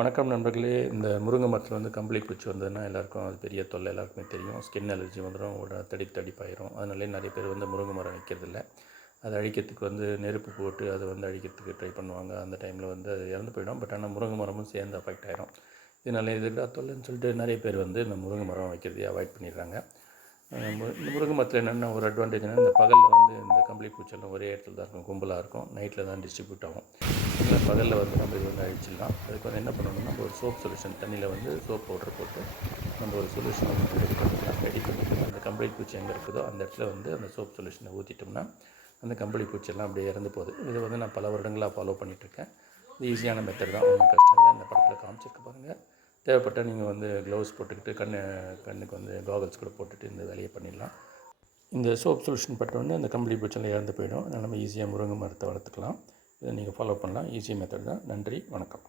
வணக்கம் நண்பர்களே. இந்த முருங்கை மரத்தில் வந்து கம்பளி பூச்சி வந்ததுன்னா எல்லாருக்கும் அது பெரிய தொல்லை, எல்லாருக்குமே தெரியும். ஸ்கின் அலர்ஜி வந்துடும், தடிப்பாயிரும். அதனாலே நிறைய பேர் வந்து முருங்கை மரம் வைக்கிறதில்ல. அதை அழிக்கிறதுக்கு வந்து நெருப்பு போட்டு அதை வந்து அழிக்கிறதுக்கு ட்ரை பண்ணுவாங்க. அந்த டைமில் வந்து அது இறந்து போயிடும். பட் ஆனால் முருங்கை மரமும் சேர்ந்து அஃபெக்ட் ஆயிரும். இதனால இது தொல்லைன்னு சொல்லிட்டு நிறைய பேர் வந்து இந்த முருங்கை மரம் வைக்கிறதையே அவாய்ட் பண்ணிடுறாங்க. இந்த முருங்கை மரத்தில் என்னென்னா ஒரு அட்வான்டேஜ்னால் இந்த பகலில் வந்து இந்த கம்பளி பூச்செல்லாம் ஒரே இடத்துல தான் இருக்கும், கும்பலாக இருக்கும். நைட்டில் தான் டிஸ்ட்ரிபியூட் ஆகும். இல்லை பகலில் வந்து நம்ம இது வந்து அழிச்சிடலாம். அதுக்கு வந்து என்ன பண்ணணும்னா, நம்ம ஒரு சோப் சொல்யூஷன் தண்ணியில் வந்து சோப் பவுடர் போட்டு நம்ம ஒரு சொல்யூஷனை வந்து ரெடி பண்ணிக்கலாம். அந்த கம்பளி பூச்சி எங்கே இருக்குதோ அந்த இடத்துல வந்து அந்த சோப் சொல்யூஷனை ஊற்றிட்டோம்னா அந்த கம்பளி பூச்சியெல்லாம் அப்படியே இறந்து போகுது. இதை வந்து நான் பல வருடங்களாக ஃபாலோ பண்ணிகிட்ருக்கேன். இது ஈஸியான மெத்தட் தான், ஒன்றும் கஷ்டம் இல்லை. இந்த படத்தில் காமிச்சிருக்க பாருங்கள். தேவைப்பட்டால் நீங்கள் வந்து க்ளவுஸ் போட்டுக்கிட்டு கண்ணுக்கு வந்து காகல்ஸ் கூட போட்டுட்டு இந்த வேலையை பண்ணிடலாம். இந்த சோப் சொல்யூஷன் பட்டோடனே அந்த கம்பளி பூச்செல்லாம் இறந்து போயிடும். அதனால் நம்ம ஈஸியாக முருங்கை மரத்தை வளர்த்துக்கலாம். இதை நீங்கள் ஃபாலோ பண்ணலாம். ஈஸி மெத்தட் தான். நன்றி, வணக்கம்.